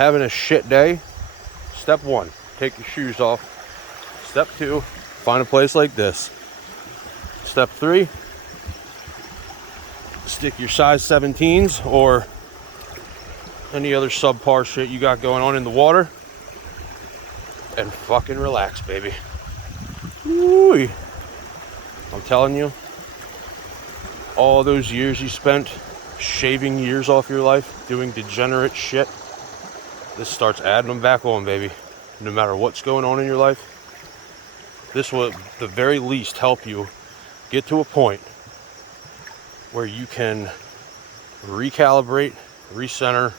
having a shit day, step 1, take your shoes off. Step 2, find a place like this. Step 3, stick your size 17s or any other subpar shit you got going on in the water and fucking relax, baby. Woo-wee. I'm telling you, all those years you spent shaving years off your life doing degenerate shit, this starts adding them back on, baby. No matter what's going on in your life, this will at the very least help you get to a point where you can recalibrate, recenter,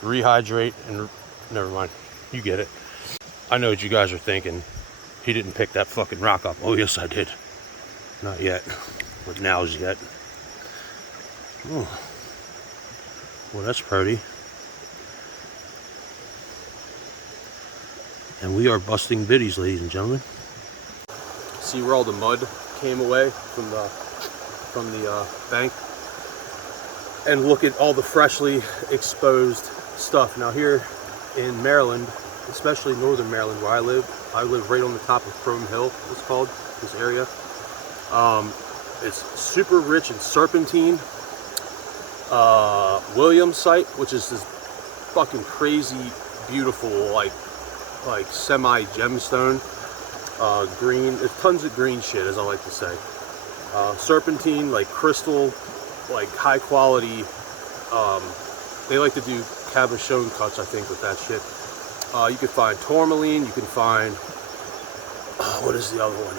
rehydrate, and never mind, you get it. I know what you guys are thinking. He didn't pick that fucking rock up. Oh yes I did. Not yet, but now's yet. Oh, well that's pretty. And we are busting biddies, ladies and gentlemen. See where all the mud came away from the bank? And look at all the freshly exposed stuff. Now here in Maryland, especially northern Maryland where I live right on the top of Chrome Hill, it's called, this area. It's super rich in serpentine. Williamsite, which is this fucking crazy, beautiful, like semi gemstone, green. There's tons of green shit, as I like to say. Serpentine, like crystal, like high quality. They like to do cabochon cuts, I think, with that shit. You can find tourmaline. You can find what is the other one?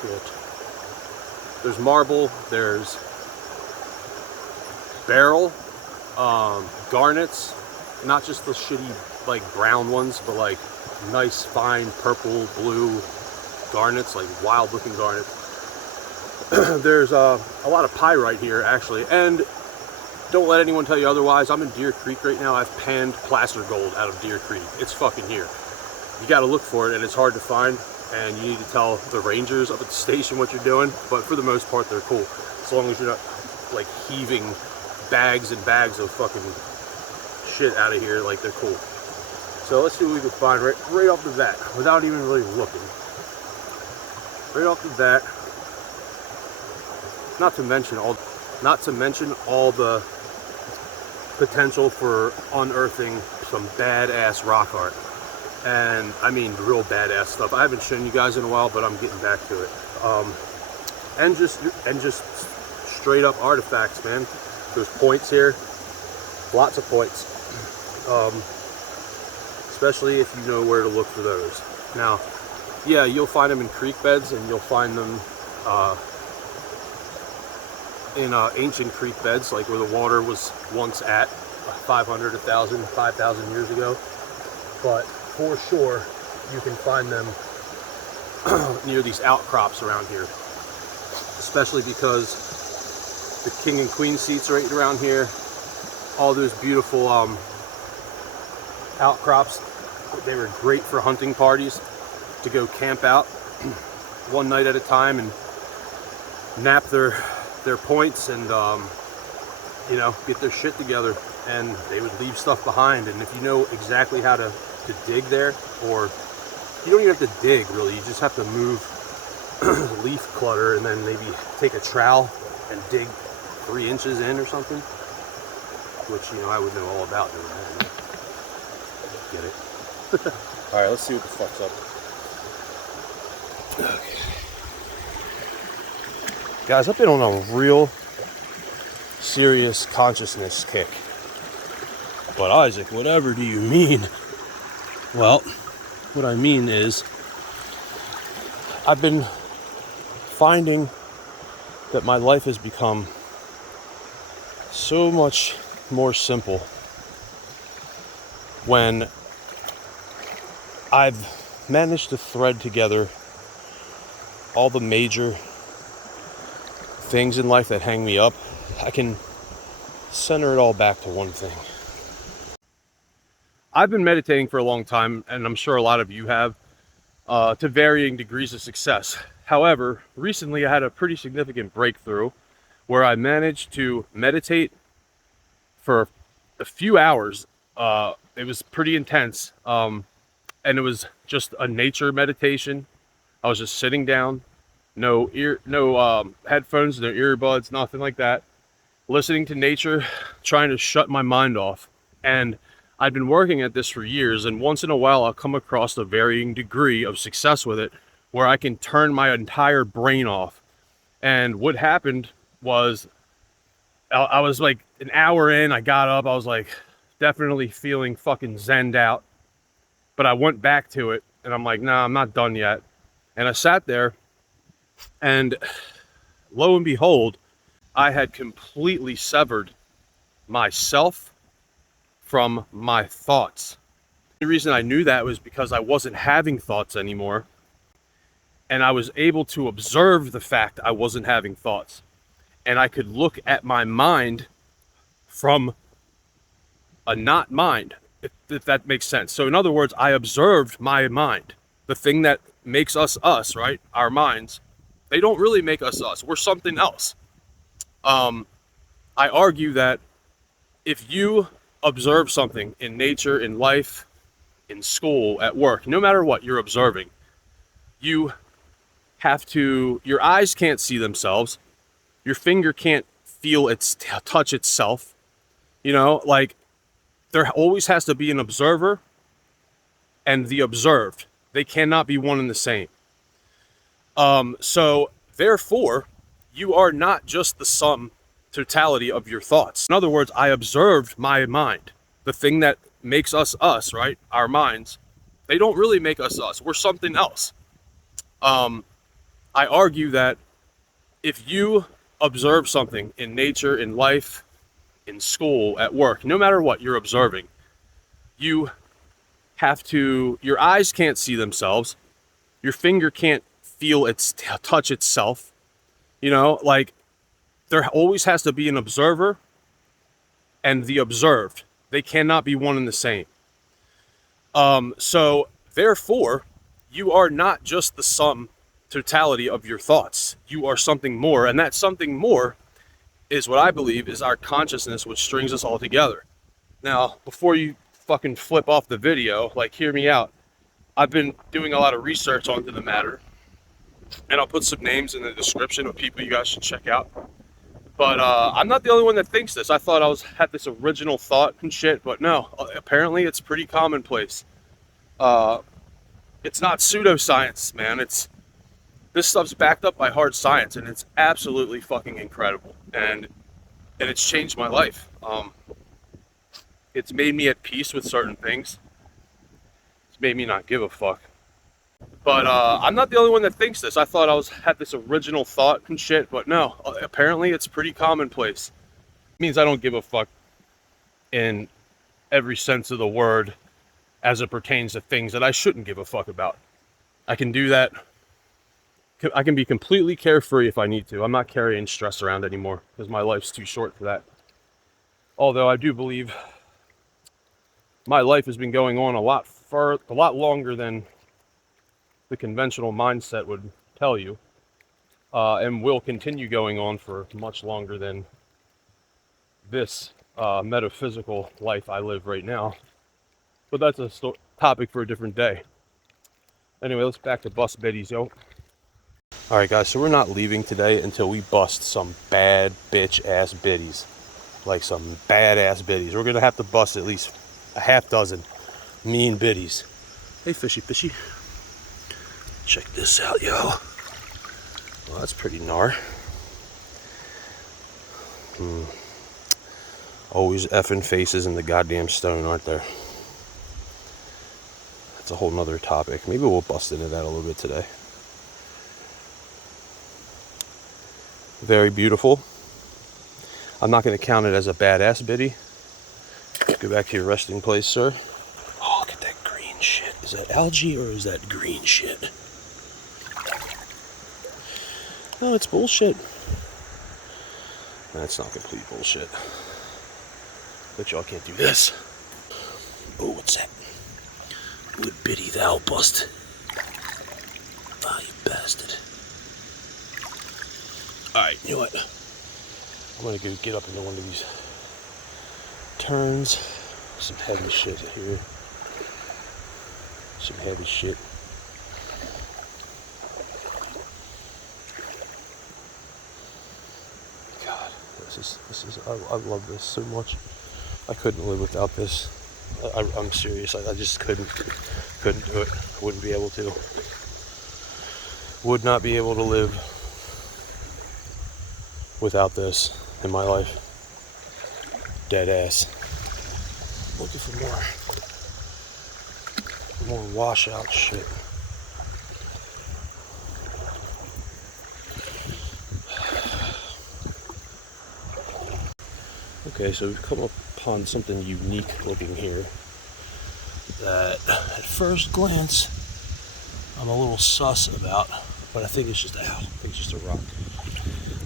Shit. There's marble. There's beryl, garnets. Not just the shitty, like, brown ones, but, like, nice, fine, purple, blue garnets, like, wild-looking garnets. There's a lot of pyrite here, actually, and don't let anyone tell you otherwise. I'm in Deer Creek right now. I've panned placer gold out of Deer Creek. It's fucking here. You gotta look for it, and it's hard to find, and you need to tell the rangers up at the station what you're doing, but for the most part, they're cool. As long as you're not, like, heaving bags and bags of fucking shit out of here, like, they're cool. So let's see what we can find right off the bat, without even really looking. Right off the bat, not to mention all the potential for unearthing some badass rock art, and I mean real badass stuff. I haven't shown you guys in a while, but I'm getting back to it. And just straight up artifacts, man. There's points here, lots of points. Especially if you know where to look for those. Now, yeah, you'll find them in creek beds, and you'll find them in ancient creek beds, like where the water was once at 500, 1,000, 5,000 years ago. But for sure, you can find them near these outcrops around here, especially because the king and queen seats right around here. All those beautiful outcrops, they were great for hunting parties to go camp out one night at a time and nap their points and you know, get their shit together, and they would leave stuff behind. And if you know exactly how to dig there, or you don't even have to dig really, you just have to move leaf clutter and then maybe take a trowel and dig 3 inches in or something, which, you know, I would know all about doing that. Get it? Alright, let's see what the fuck's up. Okay. Guys, I've been on a real serious consciousness kick. But Isaac, whatever do you mean? Well, what I mean is, I've been finding that my life has become so much more simple when I've managed to thread together all the major things in life that hang me up. I can center it all back to one thing. I've been meditating for a long time, and I'm sure a lot of you have, to varying degrees of success. However, recently I had a pretty significant breakthrough where I managed to meditate for a few hours. It was pretty intense. And it was just a nature meditation. I was just sitting down, no headphones, no earbuds, nothing like that. Listening to nature, trying to shut my mind off. And I've been working at this for years, and once in a while I'll come across a varying degree of success with it where I can turn my entire brain off. And what happened was I was like an hour in, I got up, I was like definitely feeling fucking zenned out. But I went back to it and I'm like, nah, I'm not done yet. And I sat there, and lo and behold, I had completely severed myself from my thoughts. The reason I knew that was because I wasn't having thoughts anymore, and I was able to observe the fact I wasn't having thoughts, and I could look at my mind from a not mind, if that makes sense. So in other words, I observed my mind, the thing that makes us us, right? Our minds, they don't really make us us. We're something else. I argue that if you observe something in nature, in life, in school, at work, no matter what you're observing, you have to, your eyes can't see themselves, your finger can't feel its touch itself, you know, like there always has to be an observer and the observed. They cannot be one and the same. So therefore, you are not just the sum totality of your thoughts. In other words, I observed my mind, the thing that makes us us, right? Our minds, they don't really make us us. We're something else. I argue that if you observe something in nature, in life, in school, at work, no matter what you're observing, you have to, your eyes can't see themselves, your finger can't feel its touch itself, you know, like there always has to be an observer and the observed. They cannot be one and the same. So therefore, you are not just the sum totality of your thoughts. You are something more, and that something more is what I believe is our consciousness, which strings us all together. Now, before you fucking flip off the video, like, hear me out. I've been doing a lot of research onto the matter, and I'll put some names in the description of people you guys should check out. But I'm not the only one that thinks this. I thought I had this original thought and shit, but no, apparently it's pretty commonplace. It's not pseudoscience, man. This stuff's backed up by hard science, and it's absolutely fucking incredible. And it's changed my life. It's made me at peace with certain things. It's made me not give a fuck. But I'm not the only one that thinks this. I thought I had this original thought and shit, but no, apparently it's pretty commonplace. It means I don't give a fuck in every sense of the word as it pertains to things that I shouldn't give a fuck about. I can do that. I can be completely carefree if I need to. I'm not carrying stress around anymore because my life's too short for that. Although I do believe my life has been going on a lot longer than the conventional mindset would tell you, and will continue going on for much longer than this metaphysical life I live right now. But that's a topic for a different day. Anyway, let's back to bust biddies, yo. All right, guys, so we're not leaving today until we bust some bad bitch ass biddies, like some badass biddies. We're gonna have to bust at least a half dozen mean biddies. Hey, fishy, fishy. Check this out, yo. Well, that's pretty gnar. Always effing faces in the goddamn stone, aren't there? That's a whole nother topic. Maybe we'll bust into that a little bit today. Very beautiful. I'm not going to count it as a badass biddy. Go back to your resting place, sir. Oh, look at that green shit. Is that algae or is that green shit? No, it's bullshit. That's not complete bullshit. But y'all can't do this. Oh, what's that? Would biddy thou bust? Ah, you bastard. Alright, you know what? I'm gonna go get up into one of these turns. Some heavy shit here. Some heavy shit. God, this is I love this so much. I couldn't live without this. I'm serious. I just couldn't do it. Wouldn't be able to. Would not be able to live without this in my life. Dead ass. Looking for more washout shit. Okay, so we've come upon something unique looking here that at first glance I'm a little sus about, but I think it's just a rock.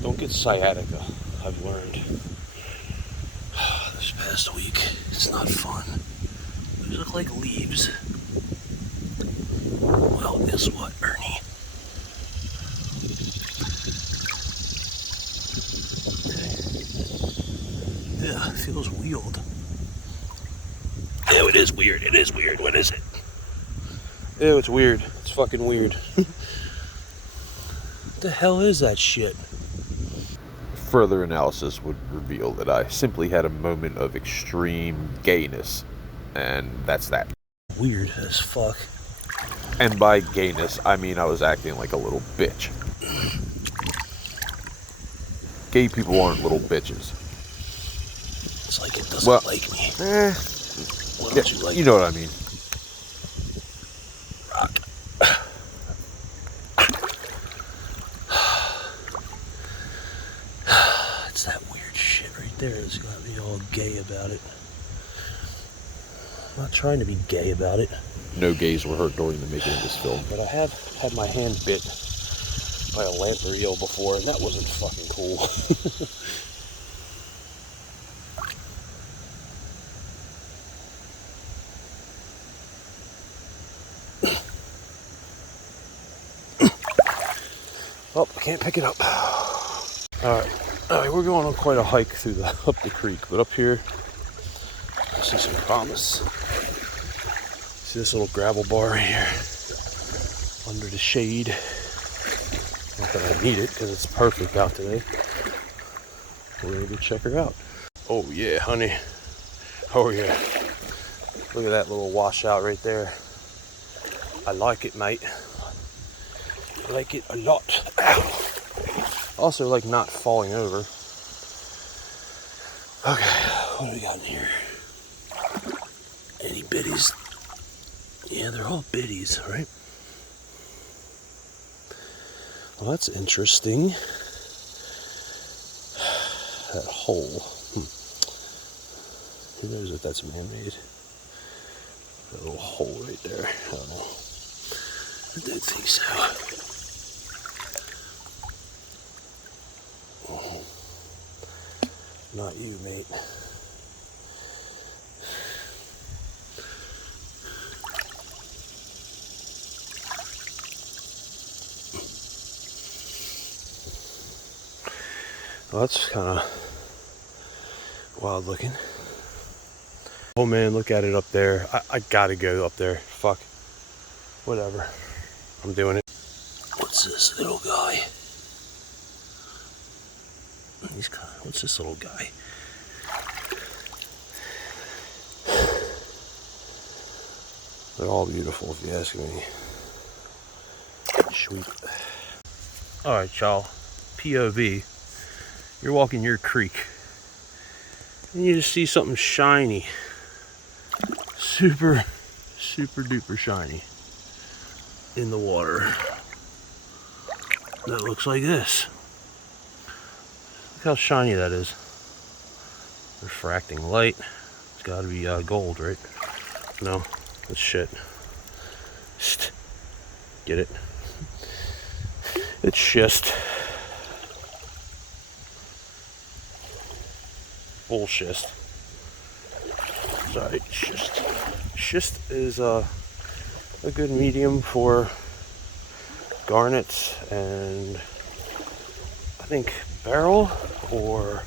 Don't get sciatica, I've learned this past week. It's not fun. These look like leaves. Well, guess what, Ernie? Yeah, it feels weird. Ew, it is weird. It is weird. What is it? Ew, it's weird. It's fucking weird. What the hell is that shit? Further analysis would reveal that I simply had a moment of extreme gayness, and that's that. Weird as fuck. And by gayness, I mean I was acting like a little bitch. Gay people aren't little bitches. It's like it doesn't like me. What don't you like? You know what I mean. Rock. It's that weird shit right there that's got me all gay about it. I'm not trying to be gay about it. No gays were hurt during the making of this film. But I have had my hand bit by a lamprey eel before, and that wasn't fucking cool. Oh, I can't pick it up. Alright, we're going on quite a hike through up the creek, but up here, I see some promise. See this little gravel bar right here, under the shade. Not that I need it, because it's perfect out today. We're ready to check her out. Oh yeah, honey. Oh yeah. Look at that little washout right there. I like it, mate. I like it a lot. Ow. Also like not falling over. Okay, what do we got in here? Any biddies? Yeah, they're all biddies, right? Well, that's interesting. That hole. Who knows if that's man-made? That little hole right there. I don't know. I don't think so. Not you, mate. Well, that's kind of wild looking. Oh man, look at it up there. I gotta go up there. Fuck. Whatever. I'm doing it. What's this little guy? What's this little guy? They're all beautiful if you ask me. Sweet. Alright, y'all. POV. You're walking your creek. And you just see something shiny. Super duper shiny. In the water. That looks like this. Look how shiny that is. Refracting light. It's got to be gold, right? No, that's shit. Get it? It's schist. Bullshit. Sorry, schist. Schist is a good medium for garnets and I think beryl or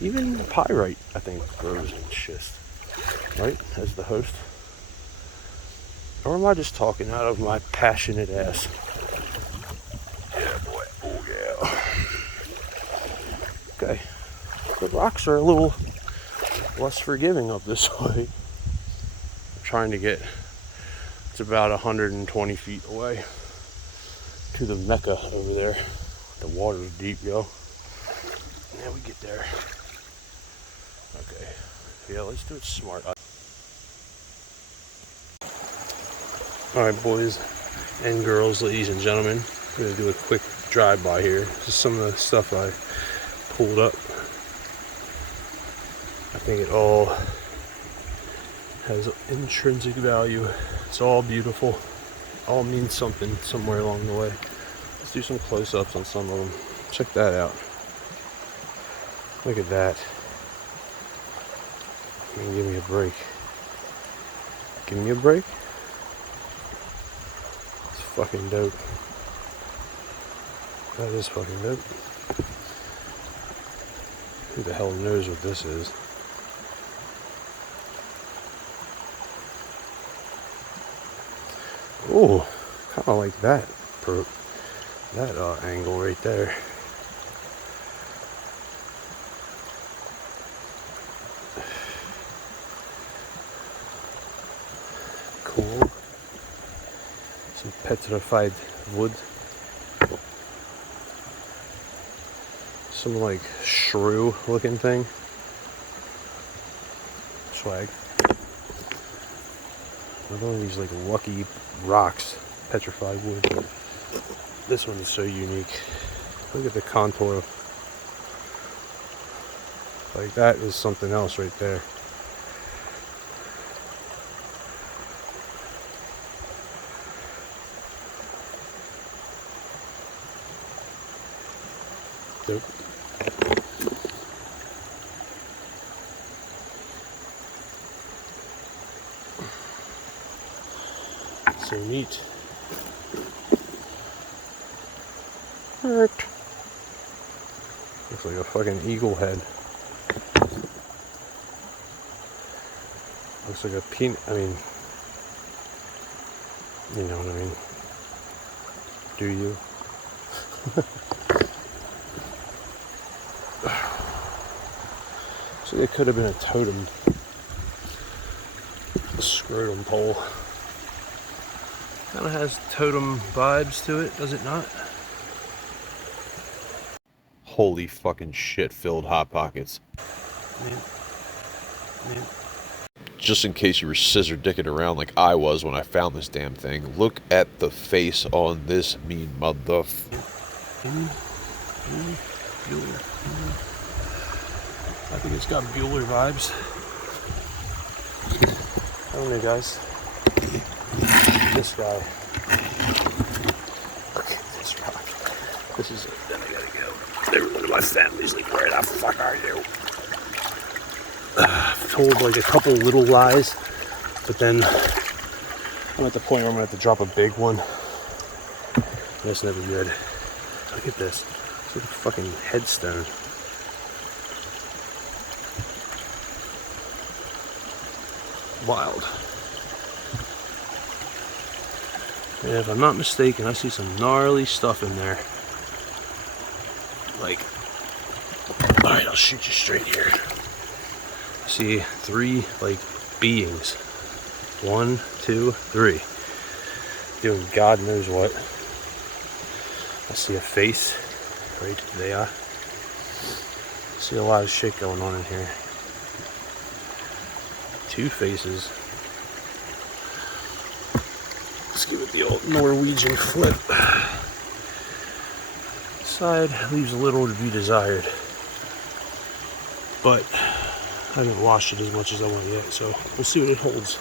Even pyrite, I think, grows in schist, right? As the host. Or am I just talking out of my passionate ass? Yeah, boy. Oh, yeah. Okay. The rocks are a little less forgiving up this way. I'm trying to get, it's about 120 feet away to the Mecca over there. The water's deep, yo. Yeah, we get there. Okay. Yeah, let's do it smart. Alright, boys and girls, ladies and gentlemen. I'm going to do a quick drive-by here. This is some of the stuff I pulled up. I think it all has intrinsic value. It's all beautiful. All means something somewhere along the way. Let's do some close-ups on some of them. Check that out. Look at that. Give me a break. Give me a break. It's fucking dope. That is fucking dope. Who the hell knows what this is? Oh, kind of like that angle right there. Cool. Some petrified wood. Some like shrew looking thing. Swag. Another one of these like lucky rocks, petrified wood. This one is so unique. Look at the contour. Like that is something else right there. Dope. So neat. Looks like a fucking eagle head. Looks like a peanut. I mean, you know what I mean. Do you? So it could have been a totem. A scrotum pole. Kind of has totem vibes to it, does it not? Holy fucking shit filled Hot Pockets. Man. Just in case you were scissor dicking around like I was when I found this damn thing, look at the face on this mean motherfucker. Bueller. I think it's got Bueller vibes. I don't know, guys. This guy. Look at this rock. This is it. Then I gotta go. Look at my family's like, where the fuck are you? I've told like a couple little lies, but then I'm at the point where I'm gonna have to drop a big one. That's never good. Look at this. It's like a fucking headstone. Wild. And if I'm not mistaken, I see some gnarly stuff in there. Like, alright, I'll shoot you straight here. I see 3 like beings. 1, 2, 3. Doing God knows what. I see a face right there. I see a lot of shit going on in here. 2 faces. Let's give it the old Norwegian flip. Side leaves a little to be desired, but I haven't washed it as much as I want yet, so we'll see what it holds.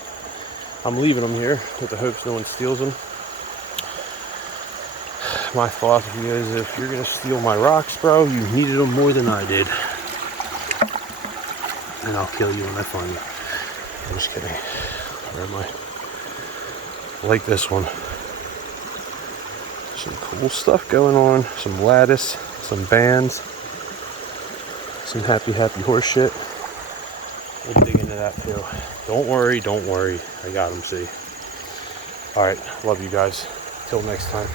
I'm leaving them here with the hopes no one steals them. My philosophy is, if you're gonna steal my rocks, bro, you needed them more than I did, and I'll kill you when I find you. I'm just kidding. Where am I? I like this one. Some cool stuff going on. Some lattice, some bands. some happy horse shit. We'll dig into that too. Don't worry. I got them, see. All right, love you guys. Till next time.